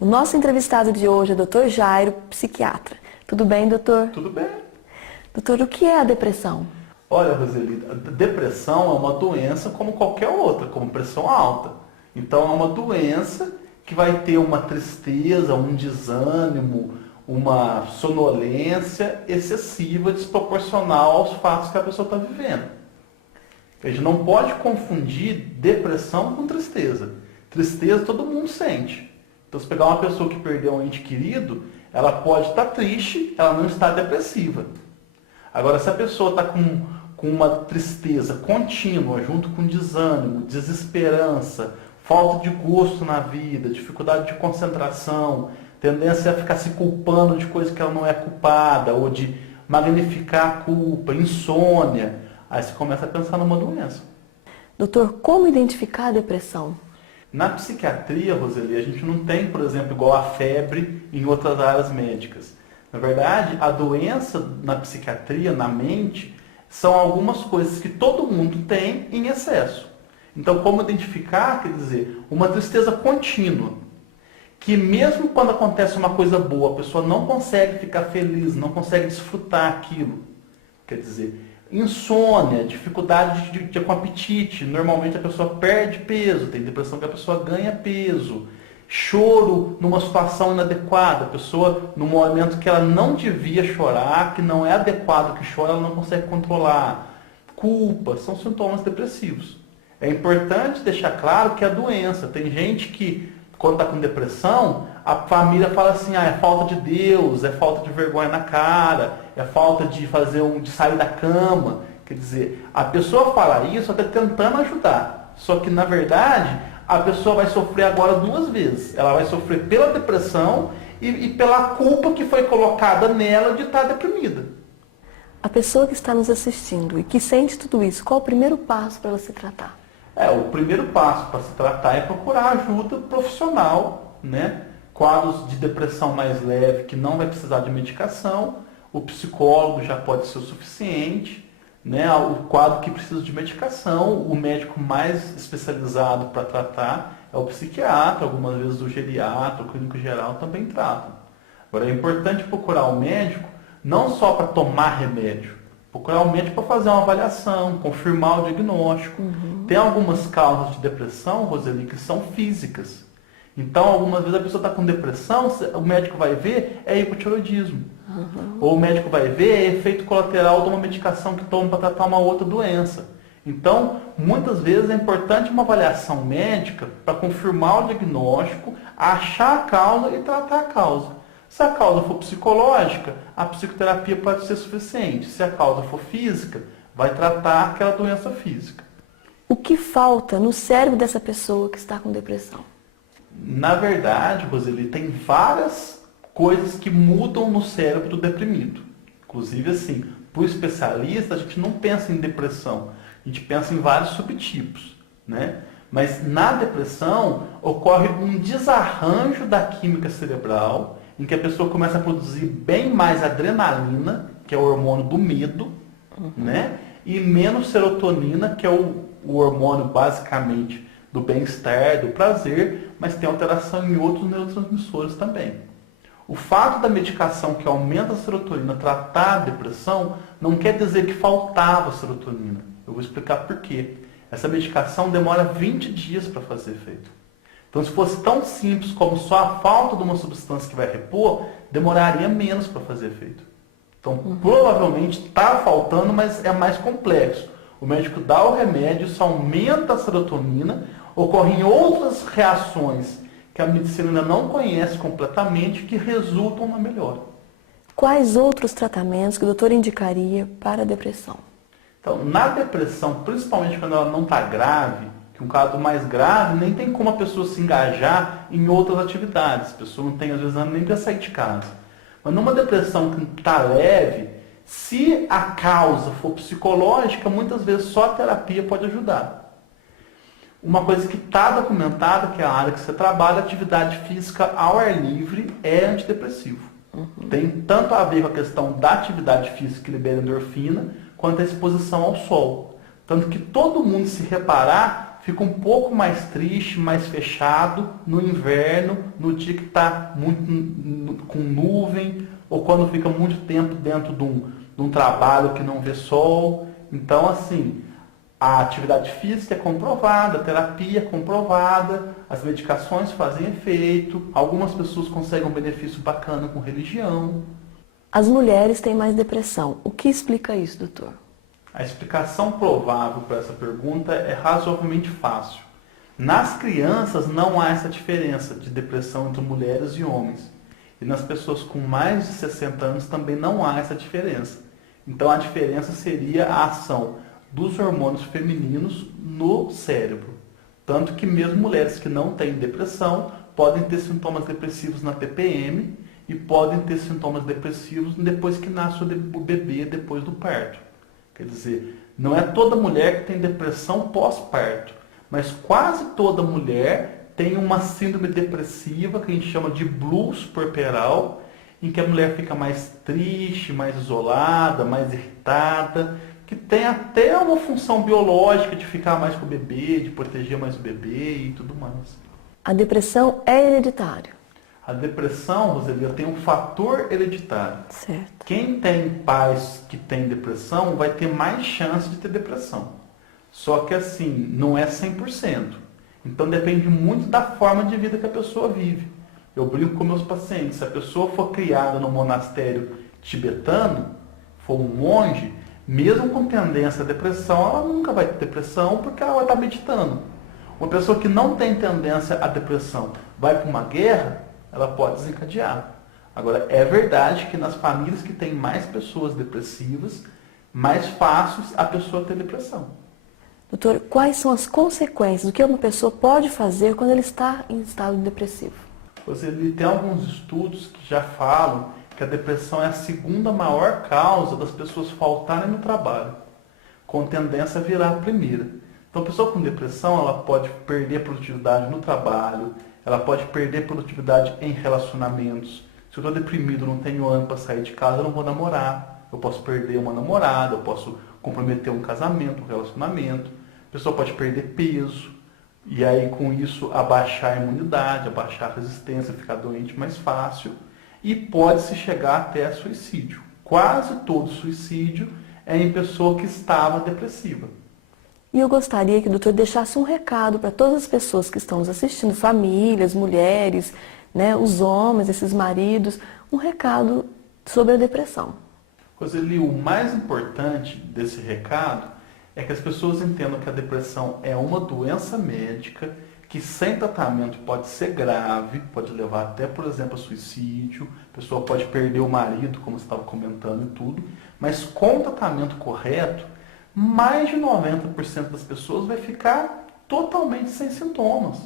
O nosso entrevistado de hoje é o Dr. Jairo, psiquiatra. Tudo bem, doutor? Tudo bem. Doutor, o que é a depressão? Olha, Roseli, a depressão é uma doença como qualquer outra, como pressão alta. Então é uma doença que vai ter uma tristeza, um desânimo, uma sonolência excessiva, desproporcional aos fatos que a pessoa está vivendo. A gente não pode confundir depressão com tristeza. Tristeza todo mundo sente. Então, se pegar uma pessoa que perdeu um ente querido, ela pode estar triste, ela não está depressiva. Agora, se a pessoa está com uma tristeza contínua, junto com desânimo, desesperança, falta de gosto na vida, dificuldade de concentração, tendência a ficar se culpando de coisa que ela não é culpada, ou de magnificar a culpa, insônia, aí você começa a pensar numa doença. Doutor, como identificar a depressão? Na psiquiatria, Roseli, a gente não tem, por exemplo, igual a febre em outras áreas médicas. Na verdade, a doença na psiquiatria, na mente, são algumas coisas que todo mundo tem em excesso. Então, como identificar? Quer dizer, uma tristeza contínua, que mesmo quando acontece uma coisa boa, a pessoa não consegue ficar feliz, não consegue desfrutar aquilo. Quer dizer, insônia, dificuldade com apetite. Normalmente a pessoa perde peso, tem depressão que a pessoa ganha peso. Choro numa situação inadequada, a pessoa num momento que ela não devia chorar, que não é adequado que chora, ela não consegue controlar. Culpa, são sintomas depressivos. É importante deixar claro que é doença. Tem gente que, quando está com depressão, a família fala assim, é falta de Deus, é falta de vergonha na cara, é falta de de sair da cama. Quer dizer, a pessoa fala isso até tentando ajudar. Só que, na verdade, a pessoa vai sofrer agora duas vezes. Ela vai sofrer pela depressão e pela culpa que foi colocada nela de estar deprimida. A pessoa que está nos assistindo e que sente tudo isso, qual o primeiro passo para ela se tratar? O primeiro passo para se tratar é procurar ajuda profissional, né? Quadros de depressão mais leve, que não vai precisar de medicação, o psicólogo já pode ser o suficiente, né? O quadro que precisa de medicação, o médico mais especializado para tratar é o psiquiatra, algumas vezes o geriatra, o clínico geral também tratam. Agora, é importante procurar o médico não só para tomar remédio, procurar o médico para fazer uma avaliação, confirmar o diagnóstico. Tem algumas causas de depressão, Roseli, que são físicas. Então, algumas vezes a pessoa está com depressão, o médico vai ver, é hipotiroidismo. Ou o médico vai ver, é efeito colateral de uma medicação que toma para tratar uma outra doença. Então, muitas vezes é importante uma avaliação médica para confirmar o diagnóstico, achar a causa e tratar a causa. Se a causa for psicológica, a psicoterapia pode ser suficiente. Se a causa for física, vai tratar aquela doença física. O que falta no cérebro dessa pessoa que está com depressão? Na verdade, Roseli, tem várias coisas que mudam no cérebro do deprimido. Inclusive, assim, para o especialista, a gente não pensa em depressão, a gente pensa em vários subtipos, né? Mas na depressão ocorre um desarranjo da química cerebral, em que a pessoa começa a produzir bem mais adrenalina, que é o hormônio do medo, né? E menos serotonina, que é o hormônio basicamente do bem-estar, do prazer, mas tem alteração em outros neurotransmissores também. O fato da medicação que aumenta a serotonina tratar a depressão não quer dizer que faltava serotonina. Eu vou explicar por quê. Essa medicação demora 20 dias para fazer efeito. Então, se fosse tão simples como só a falta de uma substância que vai repor, demoraria menos para fazer efeito. Então, provavelmente está faltando, mas é mais complexo. O médico dá o remédio, isso aumenta a serotonina, ocorrem outras reações que a medicina ainda não conhece completamente, que resultam na melhora. Quais outros tratamentos que o doutor indicaria para a depressão? Então, na depressão, principalmente quando ela não está grave, que um caso mais grave, nem tem como a pessoa se engajar em outras atividades. A pessoa não tem, às vezes, nem para sair de casa. Mas numa depressão que está leve, se a causa for psicológica, muitas vezes só a terapia pode ajudar. Uma coisa que está documentada, que é a área que você trabalha, atividade física ao ar livre é antidepressivo. Tem tanto a ver com a questão da atividade física que libera endorfina, quanto a exposição ao sol. Tanto que todo mundo, se reparar, fica um pouco mais triste, mais fechado no inverno, no dia que está muito com nuvem, ou quando fica muito tempo dentro de um trabalho que não vê sol. Então, assim, a atividade física é comprovada, a terapia é comprovada, as medicações fazem efeito, algumas pessoas conseguem um benefício bacana com religião. As mulheres têm mais depressão. O que explica isso, doutor? A explicação provável para essa pergunta é razoavelmente fácil. Nas crianças não há essa diferença de depressão entre mulheres e homens. E nas pessoas com mais de 60 anos também não há essa diferença. Então a diferença seria a ação dos hormônios femininos no cérebro. Tanto que mesmo mulheres que não têm depressão podem ter sintomas depressivos na TPM e podem ter sintomas depressivos depois que nasce o bebê, depois do parto. Quer dizer, não é toda mulher que tem depressão pós-parto, mas quase toda mulher tem uma síndrome depressiva que a gente chama de blues puerperal, em que a mulher fica mais triste, mais isolada, mais irritada, que tem até uma função biológica de ficar mais com o bebê, de proteger mais o bebê e tudo mais. A depressão é hereditária. A depressão, Roselia, tem um fator hereditário. Certo. Quem tem pais que têm depressão vai ter mais chance de ter depressão. Só que assim, não é 100%. Então depende muito da forma de vida que a pessoa vive. Eu brinco com meus pacientes, se a pessoa for criada no monastério tibetano, for um monge, mesmo com tendência à depressão, ela nunca vai ter depressão porque ela vai estar meditando. Uma pessoa que não tem tendência à depressão vai para uma guerra, ela pode desencadear. Agora, é verdade que nas famílias que têm mais pessoas depressivas, mais fácil a pessoa ter depressão. Doutor, quais são as consequências do que uma pessoa pode fazer quando ela está em estado depressivo? Tem alguns estudos que já falam que a depressão é a segunda maior causa das pessoas faltarem no trabalho, com tendência a virar a primeira. Então, a pessoa com depressão, ela pode perder produtividade no trabalho, ela pode perder produtividade em relacionamentos. Se eu estou deprimido, não tenho ânimo para sair de casa, eu não vou namorar. Eu posso perder uma namorada, eu posso comprometer um casamento, um relacionamento. A pessoa pode perder peso. E aí, com isso, abaixar a imunidade, abaixar a resistência, ficar doente mais fácil. E pode-se chegar até suicídio. Quase todo suicídio é em pessoa que estava depressiva. E eu gostaria que o doutor deixasse um recado para todas as pessoas que estão nos assistindo, famílias, mulheres, né, os homens, esses maridos, um recado sobre a depressão. Roseli, o mais importante desse recado é que as pessoas entendam que a depressão é uma doença médica que sem tratamento pode ser grave, pode levar até, por exemplo, a suicídio, a pessoa pode perder o marido, como você estava comentando e tudo, mas com o tratamento correto, mais de 90% das pessoas vai ficar totalmente sem sintomas.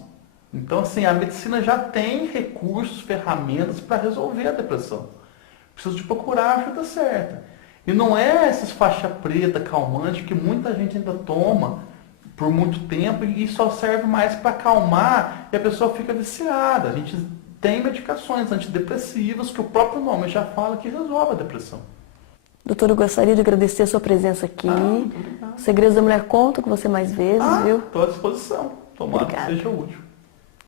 Então, assim, a medicina já tem recursos, ferramentas para resolver a depressão. Precisa de procurar a ajuda certa. E não é esses faixa preta, calmante, que muita gente ainda toma por muito tempo e só serve mais para acalmar e a pessoa fica viciada. A gente tem medicações antidepressivas que o próprio nome já fala que resolve a depressão. Doutor, eu gostaria de agradecer a sua presença aqui. Muito obrigado. Segredos da Mulher conta com você mais vezes, viu? Estou à disposição. Tomara que seja útil.